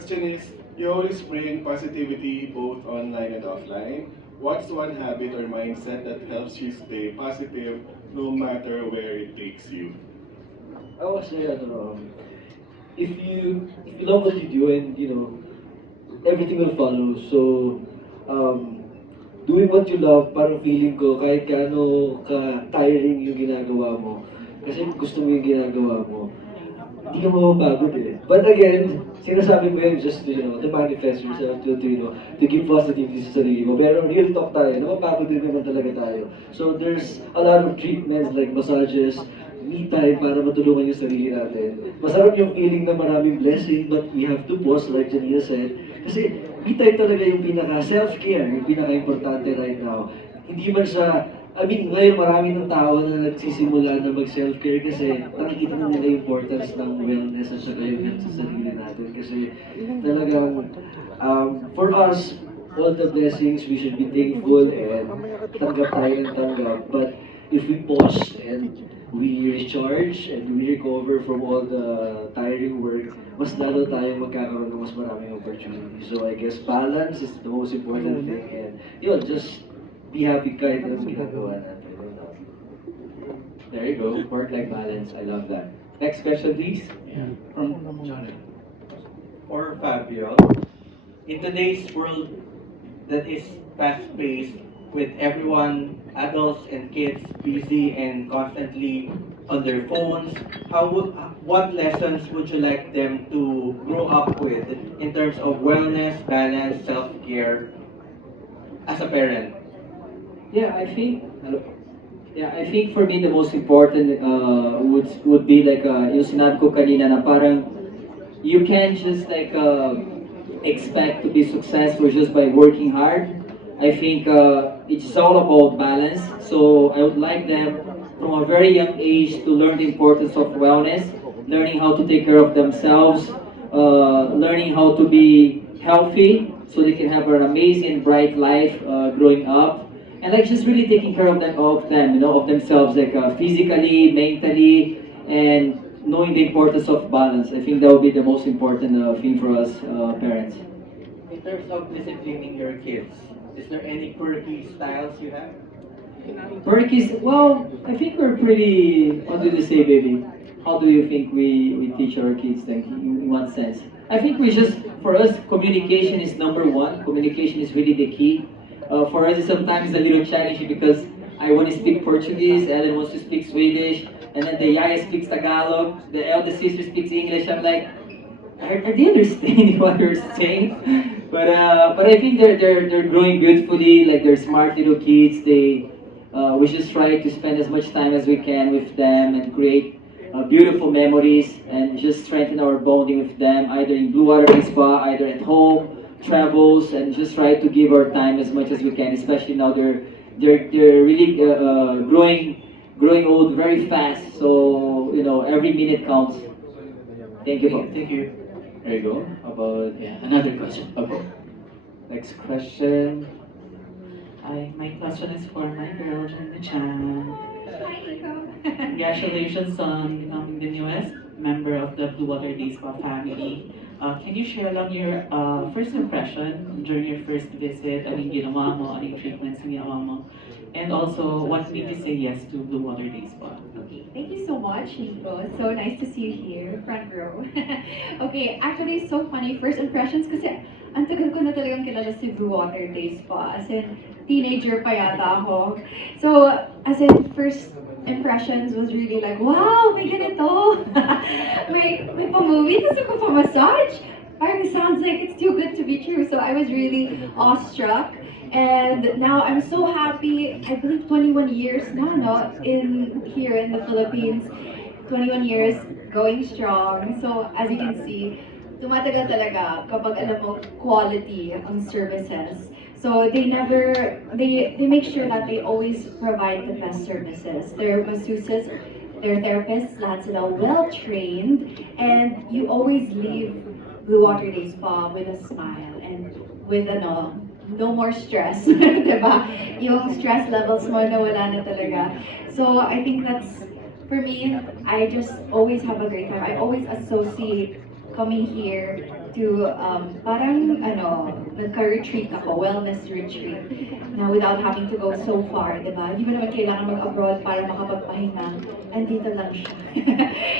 question is, you always bring positivity both online and offline. What's one habit or mindset that helps you stay positive no matter where it takes you? I would say, if you love what you do and everything will follow. So, doing what you love, parang feeling ko kahit gaano ka tiring yung ginagawa mo, kasi gusto mo yung ginagawa mo, hindi ka mapapagod eh. But again, sinasabi mo yun just to manifest yourself, to give positivity sa sarili mo. Pero real talk tayo, napapagod din naman talaga tayo. So there's a lot of treatments like massages, me time para matulungan yung sarili natin. Masarap yung feeling na maraming blessing, but we have to pause like Janina said. Kasi me time talaga yung pinaka self-care, yung pinaka-importante right now. Hindi man siya ngayon marami ng tao na nagsisimula na mag-self-care kasi nakikita na nila yung importance ng wellness at saka yung health sa sarili natin. Kasi talagang, for us, all the blessings, we should be thankful and tanggap tayo ng tanggap. But if we pause and we recharge and we recover from all the tiring work, mas lalo tayo magkakaroon ng mas maraming opportunities. So I guess balance is the most important thing and just be happy kahit anong ginagawa natin. There you go, work-life balance. I love that. Next question, please. From or Fabio. In today's world that is fast-paced, with everyone, adults and kids, busy and constantly on their phones, what lessons would you like them to grow up with in terms of wellness, balance, self-care as a parent? Yeah, I think. Yeah, I think for me the most important would be like yung sinabi ko kanina na parang you can't just like expect to be successful just by working hard. I think it's all about balance. So I would like them from a very young age to learn the importance of wellness, learning how to take care of themselves, learning how to be healthy so they can have an amazing, bright life growing up. And like just really taking care of them, of themselves, like physically, mentally, and knowing the importance of balance. I think that would be the most important thing for us parents. In terms of disciplining your kids, is there any quirky styles you have? Perkis, well, I think we're pretty. What do you say, baby? How do you think we teach our kids? Like in what sense? I think we just for us communication is number one. Communication is really the key. For us, it's sometimes a little challenging because I want to speak Portuguese, Ellen wants to speak Swedish, and then the Yaya speaks Tagalog, the eldest sister speaks English. I'm like, are they understanding what you're saying? But I think they're growing beautifully. Like they're smart little kids. We just try to spend as much time as we can with them and create beautiful memories and just strengthen our bonding with them, either in Blue Water Day Spa, either at home, travels, and just try to give our time as much as we can. Especially now they're really growing old very fast. So every minute counts. Thank you. Thank you. There you go. About another question. Okay. Next question. Hi, my question is for my girl, Jenna Chan. Congratulations on becoming the newest member of the Blue Water Day Spa family. Can you share lang your first impression during your first visit? Anong ginawa mo? Anong treatments ginawa mo? And also, what made you say yes to Blue Water Day Spa? Okay, thank you so much, Nico. So nice to see you here, front row. Okay, actually, it's so funny. First impressions kasi ang tagal ko na talagang kilala si Blue Water Day Spa. As in, teenager pa yata ako. So, as in, first impressions was really like, wow, may ganito. may pa-movie, tapos ako pa-massage. Parang it sounds like it's too good to be true. So I was really awestruck. And now I'm so happy. I believe 21 years now, no, here in the Philippines. 21 years, going strong. So as you can see, tumatagal talaga kapag alam mo quality ang services. So they make sure that they always provide the best services. Their masseuses, their therapists, lahat sila well-trained, and you always leave Blue Water Day Spa with a smile and with no more stress, diba? Yung stress levels mo nawala na talaga. So I think that's, for me, I just always have a great time. I always associate coming here to parang nagka-retreat ako, wellness retreat, na without having to go so far, di ba? Hindi mo naman kailangan mag-abroad para makapagpahinga. Andito lang siya.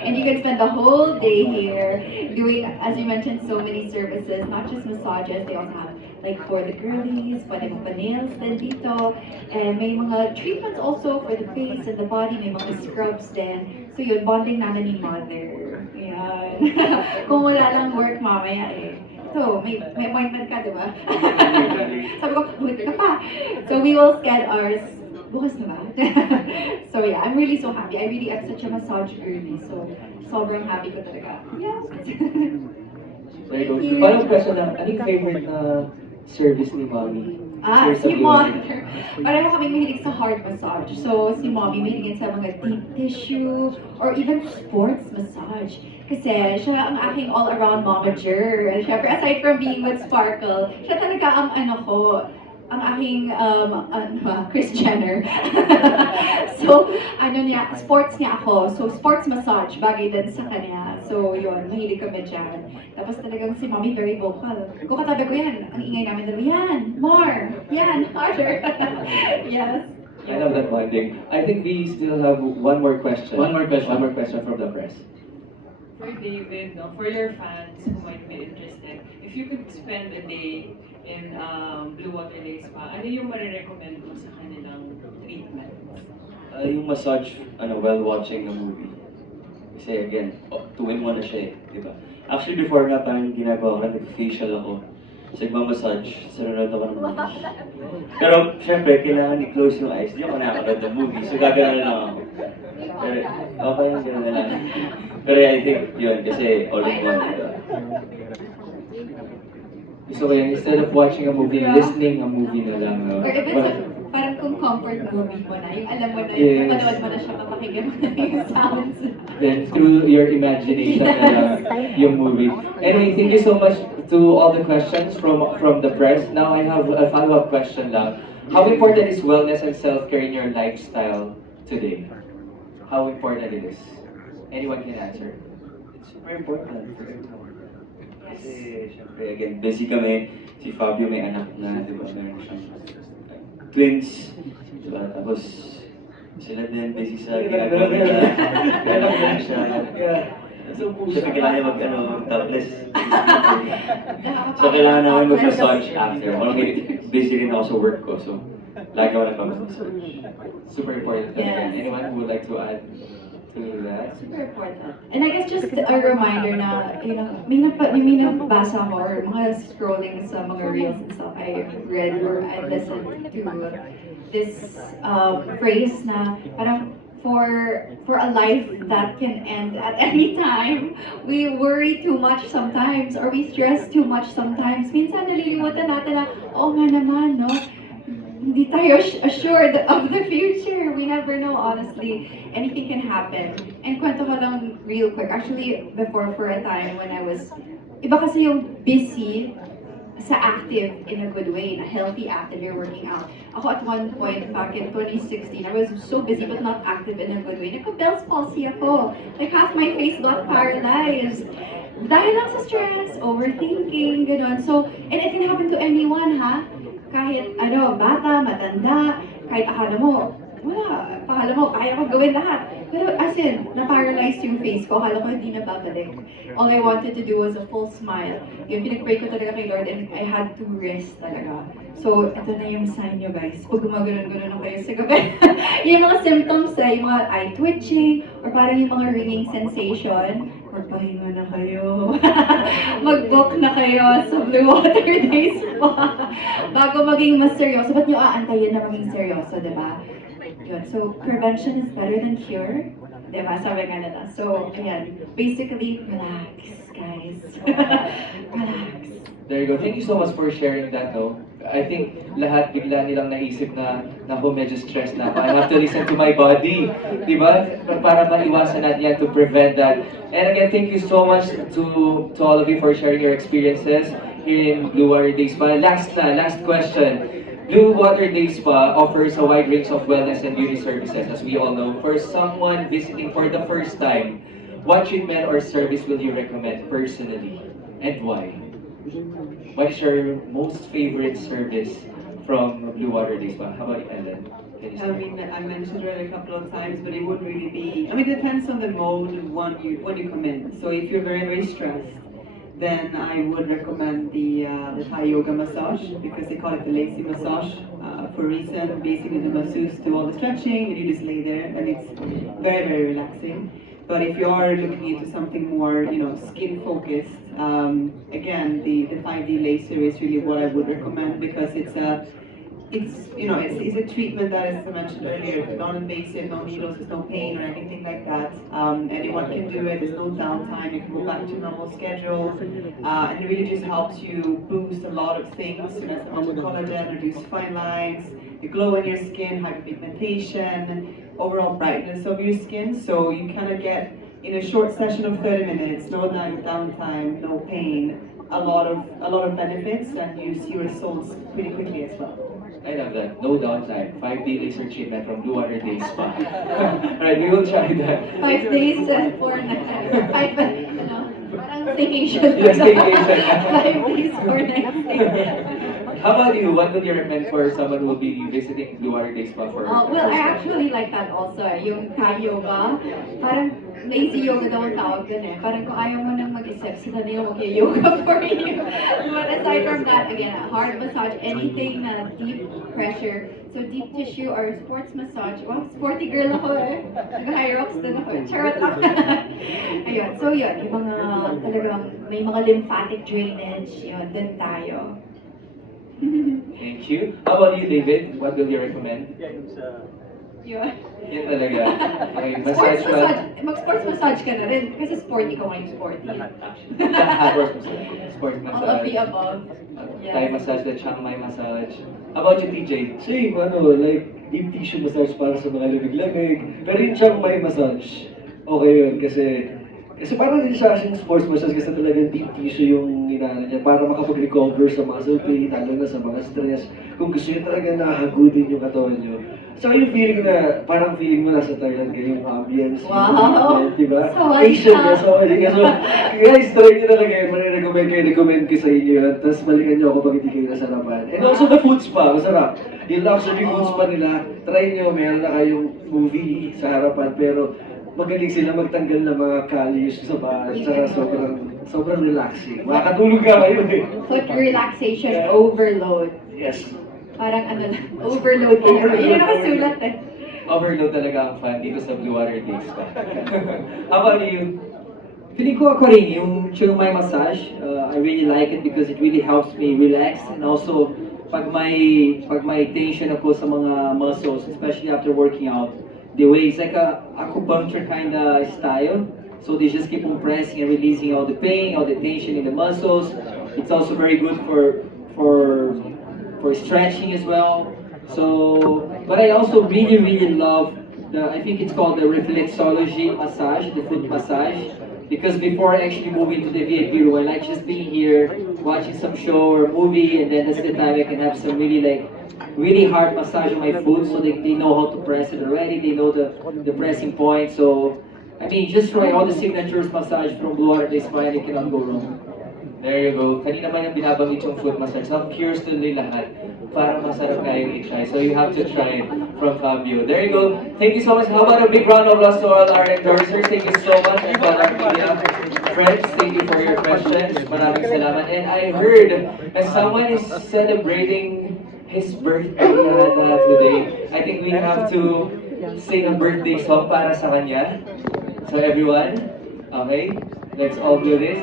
And you can spend the whole day here doing, as you mentioned, so many services, not just massages, they also have like for the girlies, pwede magpa-nails din dito. And may mga treatments also for the face and the body, may mga scrubs din. So yun, bonding namin ni mother. Yan. Kung wala lang work mamaya eh. So, may appointment ka, di ba? Sabi ko, buti ka pa. So we will get ours bukas na ba? So yeah, I'm really so happy. I'm such a massage girly. So, sobrang happy ko talaga. Yeah. Very good. Thank you. Parang question lang, anong favorite na service ni Mommy? First Si of Mother. Pareho kami mahilig sa heart massage. So, si Mommy mahilig sa mga deep tissue or even sports massage. Kasi siya ang aking all-around momager. Siyempre, aside from being with Sparkle, siya talaga ang ang aking Kris Jenner. So, sports niya ako. So, sports massage, bagay din sa kanya. So, yun, mahilig kami dyan. Tapos talagang si Mommy very vocal. Kung katabi ko yan, ang ingay namin dalawa, yan, more, yan, harder. Yes. I love that bonding. I think we still have one more question. One more question. One more question from the press. For David, no, for your fans who might be interested, if you could spend a day in Blue Water Day Spa, ano yung marirecommend mo sa kanilang treatment? Yung massage, while watching a movie. Kasi again, 2-in-1 na siya eh, di ba? Actually, before nga parang ginagawa ko, nag-facial ako. So, nagmamassage, sa nanonood ako ng movie. Pero, syempre, kailangan i-close yung eyes. Hindi ako nakakanood ng movie, so gagano'n lang ako. Pero, okay yung gano'n na lang. Pero I think, yun, kasi all in one. So instead of watching a movie, listening a movie na lang. No? Or if it's parang kung comfort movie mo na, yung alam mo na yung mapanood mo na siya, mapakinggan mo na yung sounds. Then through your imagination na lang yung movie. Anyway, thank you so much to all the questions from the press. Now I have a follow-up question lang. How important is wellness and self-care in your lifestyle today? How important it is? Anyone can answer. It's super important. Kasi, syempre, again, busy kami. Si Fabio may anak na, di ba? Meron siyang twins. Di ba? Tapos, sila din busy sa ginagawa nila. Kailangan siya. Siyempre, kailangan niya mag-topless. So, kailangan namin mag-massage after. Busy rin ako sa work ko. So, lagi ako nagpapamassage. Super important. Yes. Anyone who would like to add to that? Super important. And I guess just a reminder na, may nabasa ko or mga scrolling sa mga reels and stuff, I read or I listened to this phrase na parang for a life that can end at any time, we worry too much sometimes or we stress too much sometimes. Minsan nalilimutan natin na, oo nga naman, no? Hindi tayo assured of the future. We never know, honestly. Anything can happen. And kwento ko lang real quick. Actually, before, for a time when I was, iba kasi yung busy sa active in a good way, na healthy active, you're working out. Ako at one point, back in 2016, I was so busy but not active in a good way. Nagka-Bell's palsy ako. Like half my face got paralyzed. Dahil lang sa stress, overthinking, gano'n. So, and it can happen to anyone, ha? Kahit bata, matanda, kahit akala mo, wala, akala mo, kaya ko gawin lahat. Pero as in, na-paralyzed yung face ko, akala ko hindi na babalik. All I wanted to do was a full smile. Yung pinag-pray ko talaga kay Lord and I had to rest talaga. So, ito na yung sign nyo guys. Pag gumagano'n-gano'n na kayo sa gabi, yung mga symptoms yung mga eye twitching, or parang yung mga ringing sensation, magpahinga na kayo. Mag-book na kayo sa Blue Water Days Spa. Bago maging mas seryoso. Ba't nyo aantayin na maging seryoso, di ba? Yun. So, prevention is better than cure. Di ba? Sabi nga nila. So, ayan. Basically, relax, guys. Relax. There you go. Thank you so much for sharing that, no? I think lahat bigla nilang naisip na, naku, medyo stressed na ako. I have to listen to my body. Di ba? Para maiwasan natin yan to prevent that. And again, thank you so much to all of you for sharing your experiences here in Blue Water Day Spa. Last question. Blue Water Day Spa offers a wide range of wellness and beauty services, as we all know. For someone visiting for the first time, what treatment or service will you recommend personally, and why? What is your most favorite service from Blue Water Day Spa? How about you, Ellen? Can you I start? mean, I mentioned it a couple of times, but it wouldn't really be. I mean, it depends on the mode when you come in. So if you're very stressed, then I would recommend the Thai yoga massage because they call it the lazy massage for a reason. Basically, the masseuse do all the stretching, and you just lay there, and it's very relaxing. But if you are looking into something more, skin focused, again, the 5D laser is really what I would recommend because it's a treatment that, as I mentioned earlier, non-invasive, no needles, there's no pain or anything like that. Anyone can do it. There's no downtime. You can go back to normal schedule, and it really just helps you boost a lot of things. As I mentioned, collagen, reduce fine lines, you glow in your skin, hyperpigmentation, overall brightness of your skin. So you kind of get in a short session of 30 minutes, no downtime, no pain, a lot of benefits, and you see results pretty quickly as well. I love that. No downtime. 5D laser treatment from Blue Water Day Spa. Alright, we will try that. 5 days and 4 nights. Parang staycation. Yes, staycation. 5 days, 4 nights. How about you? What would you recommend for someone who will be visiting Blue Water Day Spa for? Well, I actually like that also. Yung Thai yoga, parang lazy yoga daw ang tawag dun eh. Parang kung ayaw mo nang mag-isip, sila na yung mag-yoga for you. But aside from that, again, hard massage, anything na deep pressure. So deep tissue or sports massage. Wow, sporty girl ako eh. Nag-Hyrox din ako. Charot lang. Ayun. So yun, yung mga talagang may mga lymphatic drainage, yun, din tayo. Thank you. How about you, David? What will you recommend? Yun. Yan talaga. Okay, Sports massage pa. massage. Mag-sports massage ka na rin. Kasi sporty ka ngayon sporty. Sports All of the massage. above. Thai massage, the Chiang Mai massage. How about you, TJ? Same, like deep tissue massage para sa mga lamig-lamig. Pero yung Chiang Mai massage, okay yun kasi parang din siya kasing sports massage kasi talagang deep tissue yung inaano niya para makapag-recover sa muscle pain, lalo na sa mga stress. Kung gusto niyo talaga nakahagudin yung katawan niyo. Saka yung feeling na, parang feeling mo nasa Thailand kayo yung ambience. Wow! Diba? So, Asian ka, so guys, try nyo talaga yun. Recommend ko sa inyo yun. Tapos balikan nyo ako pag hindi kayo nasarapan. And also the foods pa, masarap. Yung luxury foods pa nila, try nyo, meron na kayong movie sa harapan, pero magaling sila magtanggal ng mga calories sa bahay. Saka sobrang relaxing. Makakatulog ka kayo eh. Foot relaxation overload. Yes. Parang ano lang, overload ka na. Yun yung nakasulat eh. Overload talaga ang fan dito sa Blue Water Day Spa. How about you? Feeling ko ako rin, yung Chiang Mai massage, I really like it because it really helps me relax and also pag may tension ako sa mga muscles, especially after working out, the way it's like a acupuncture kind of style. So they just keep on pressing and releasing all the pain, all the tension in the muscles. It's also very good for stretching as well. So, but I also really love I think it's called the reflexology massage, the foot massage. Because before I actually move into the VIP room, I like just being here, watching some show or movie, and then that's the time I can have some really hard massage on my foot, so they know how to press it already, they know the pressing point. So, I mean, just try all the signatures massage from Blue Water Day Spa and you cannot go wrong. There you go. Kanina pa yung binabanggit yung foot massage. So, I'm curious tuloy lahat. Parang masarap kayong i-try. So, you have to try it from Fabio. There you go. Thank you so much. How about a big round of applause to all our endorsers? Thank you so much. And to all our media friends, thank you for your questions. Maraming salamat. And I heard that someone is celebrating his birthday today. I think we have to sing a birthday song para sa kanya. So, everyone, okay? Let's all do this.